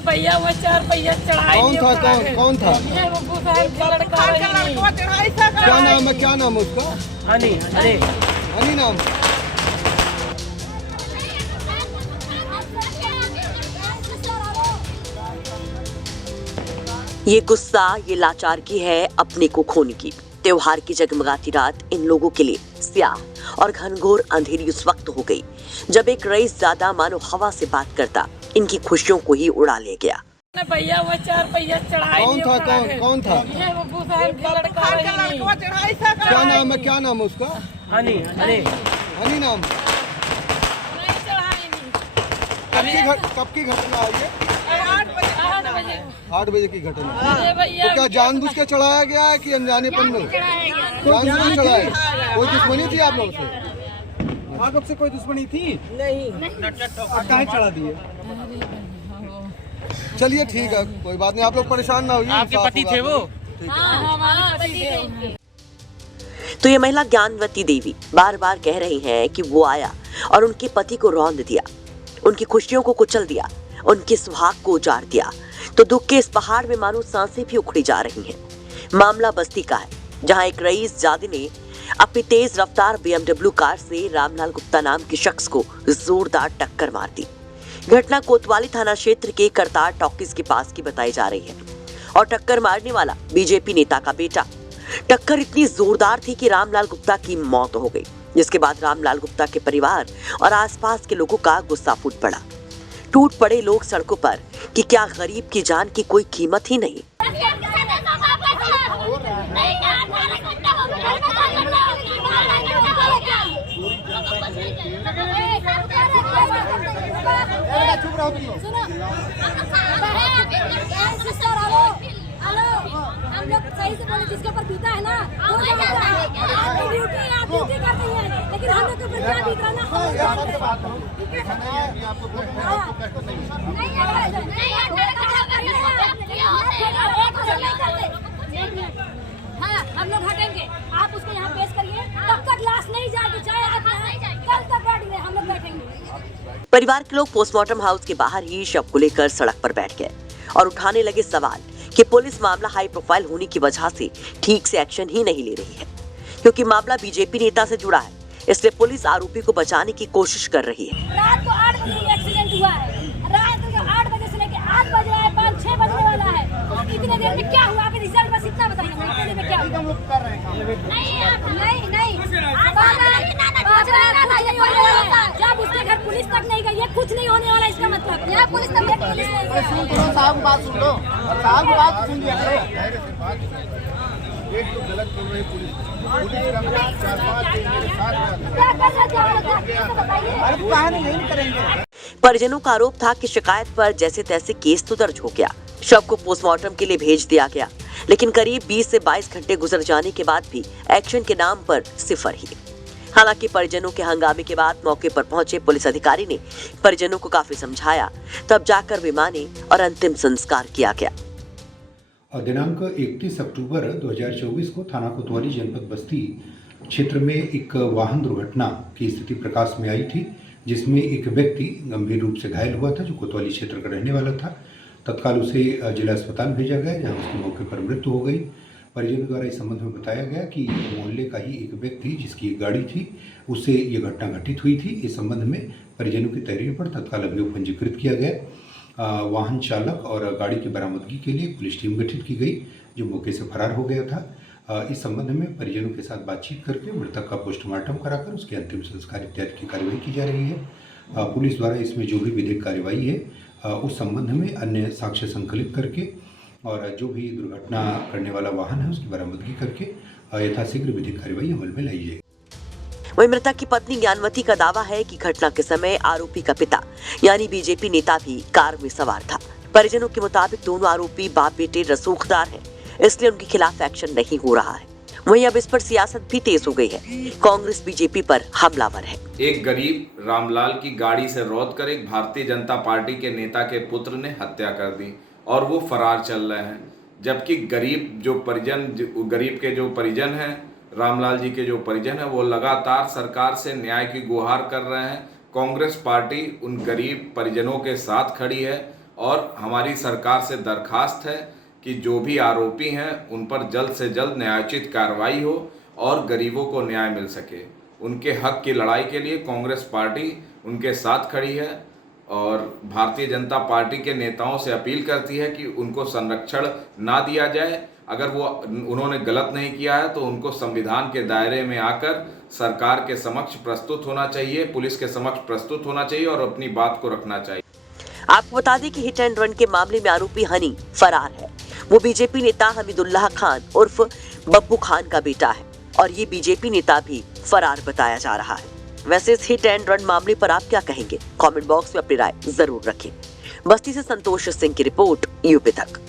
भैया वो 4 पहिया चढ़ाई। कौन था? कौन था? ये वो बुखार का लड़का है। क्या नाम है? क्या नाम है उसका? हनी हनी हनी नाम। ये गुस्सा, ये लाचारगी है अपने को खोने की। त्योहार की जगमगाती रात इन लोगों के लिए स्याह और घनघोर अंधेरी उस वक्त हो गई जब एक रईस ज़्यादा मानो हवा से बात करता इनकी खुशियों को ही उड़ा ले गया। भैया वो 4 पहिया चढ़ाई। कौन था? कौन था? ये वो बुखार का लड़का है। क्या नाम है? क्या नाम है उसका? हनी हनी हनी नाम। नहीं चढ़ाई। कब की घटना आई है? 8 बजे 8 बजे की घटना। भैया तो क्या जानबूझ के चढ़ाया गया है कि अनजानेपन में? जानबूझ के चढ़ाया। कोई दुश्मनी थी आप लोग से? आप लोग से कोई दुश्मनी थी? नहीं। आप काहे चढ़ा दिए? चलिए ठीक है, कोई बात नहीं, आप लोग परेशान ना होइए। आपके पति थे वो? तो ये महिला ज्ञानवती देवी बार बार कह रही हैं कि वो आया और उनके पति को रौंद दिया, उनकी खुशियों को कुचल दिया, उनके सुहाग को उजाड़ दिया। तो दुख के इस पहाड़ में मानो सांसें भी उखड़ी जा रही हैं। मामला बस्ती का है, जहां एक रईस जादी ने अपनी तेज रफ्तार BMW कार से रामलाल गुप्ता नाम के शख्स को जोरदार टक्कर मार दी। घटना कोतवाली थाना क्षेत्र के करतार टॉकीज के पास की बताई जा रही है और टक्कर मारने वाला बीजेपी नेता का बेटा। टक्कर इतनी जोरदार थी कि रामलाल गुप्ता की मौत हो गई, जिसके बाद रामलाल गुप्ता के परिवार और आसपास के लोगों का गुस्सा फूट पड़ा। टूट पड़े लोग सड़कों पर कि क्या गरीब की जान की कोई कीमत ही नहीं। हम लोग सही से बोले, जिसके ऊपर बीता है ना वो आपकी ड्यूटी है, आप ड्यूटी कर रही हैं, लेकिन हम लोग के ऊपर क्या बीत रहा है ना हम हम लोग हटेंगे, आप उसको यहाँ पेश करिए, तब तक लाश नहीं जाएगी, चाहे कल तक गाड़ी में हम लोग बैठेंगे। परिवार के लोग पोस्टमार्टम हाउस के बाहर ही शव को लेकर सड़क पर बैठ गए और उठाने लगे सवाल कि पुलिस मामला हाई प्रोफाइल होने की वजह से ठीक से एक्शन ही नहीं ले रही है। क्योंकि मामला बीजेपी नेता से जुड़ा है, इसलिए पुलिस आरोपी को बचाने की कोशिश कर रही है। रात को 8 बजे एक्सीडेंट हुआ है, रात को 8 बजे से लेकर 8 बजे आए, 5-6 बजने वाला है। इतने देर में क्या हुआ? अभी रिजल्ट बस इतना बताइए, इतने देर में क्या हुआ? जब उसके घर पुलिस तक नहीं गई है, कुछ नहीं होने वाला, इसका मतलब यहाँ पुलिस तक पुलिस नहीं गई। साहब बात सुन लो, साहब बात सुन लिया करो। एक तो गलत कर रही पुलिस परिजनों का आरोप था कि शिकायत पर जैसे तैसे केस तो दर्ज हो गया, शव को पोस्टमार्टम के लिए भेज दिया गया, लेकिन करीब 20 से 22 घंटे गुजर जाने के बाद भी एक्शन के नाम पर सिफर ही। हालांकि परिजनों के हंगामे के बाद मौके पर पहुंचे पुलिस अधिकारी ने परिजनों को काफी समझाया, तब जाकर वे माने और अंतिम संस्कार किया गया। दिनांक 31 अक्टूबर 2024 को थाना कोतवाली जनपद बस्ती क्षेत्र में एक वाहन दुर्घटना की स्थिति प्रकाश में आई थी, जिसमें एक व्यक्ति गंभीर रूप से घायल हुआ था, जो कोतवाली क्षेत्र का रहने वाला था। तत्काल उसे जिला अस्पताल भेजा गया, जहां उसकी मौके पर मृत्यु हो गई। परिजनों द्वारा इस संबंध में बताया गया कि मोहल्ले का ही एक व्यक्ति, जिसकी एक गाड़ी थी, उससे ये घटना घटित हुई थी। इस संबंध में परिजनों की तहरीर पर तत्काल अभियोग पंजीकृत किया गया। वाहन चालक और गाड़ी की बरामदगी के लिए पुलिस टीम गठित की गई, जो मौके से फरार हो गया था। इस संबंध में परिजनों के साथ बातचीत करके मृतक का पोस्टमार्टम कराकर उसके अंतिम संस्कार इत्यादि की कार्रवाई की जा रही है। पुलिस द्वारा इसमें जो भी विधिक कार्रवाई है उस संबंध में अन्य साक्ष्य संकलित करके और जो भी दुर्घटना करने वाला वाहन है उसकी बरामदगी करके यथाशीघ्र विधिक कार्रवाई अमल में लाई जाएगी। वहीं मृतक की पत्नी ज्ञानवती का दावा है कि घटना के समय आरोपी का पिता यानी बीजेपी नेता भी कार में सवार था। परिजनों के मुताबिक दोनों आरोपी बाप बेटे रसूखदार हैं, इसलिए उनके खिलाफ एक्शन नहीं हो रहा है। वहीं अब इस पर सियासत भी तेज हो गई है। कांग्रेस बीजेपी पर हमलावर है। एक गरीब रामलाल की गाड़ी से रौंद कर एक भारतीय जनता पार्टी के नेता के पुत्र ने हत्या कर दी और वो फरार चल रहे हैं, जबकि गरीब के जो परिजन हैं, रामलाल जी के जो परिजन हैं, वो लगातार सरकार से न्याय की गुहार कर रहे हैं। कांग्रेस पार्टी उन गरीब परिजनों के साथ खड़ी है और हमारी सरकार से दरखास्त है कि जो भी आरोपी हैं उन पर जल्द से जल्द न्यायोचित कार्रवाई हो और गरीबों को न्याय मिल सके। उनके हक की लड़ाई के लिए कांग्रेस पार्टी उनके साथ खड़ी है और भारतीय जनता पार्टी के नेताओं से अपील करती है कि उनको संरक्षण ना दिया जाए। अगर उन्होंने गलत नहीं किया है तो उनको संविधान के दायरे में आकर सरकार के समक्ष प्रस्तुत होना चाहिए, पुलिस के समक्ष प्रस्तुत होना चाहिए और अपनी बात को रखना चाहिए। आपको बता दें कि हिट एंड रन के मामले में आरोपी हनी फरार है। वो बीजेपी नेता हमीदुल्लाह खान उर्फ बब्बू खान का बेटा है और ये बीजेपी नेता भी फरार बताया जा रहा है। वैसे इस हिट एंड रन मामले पर आप क्या कहेंगे? कमेंट बॉक्स में अपनी राय जरूर रखें। बस्ती से संतोष सिंह की रिपोर्ट, यूपी तक।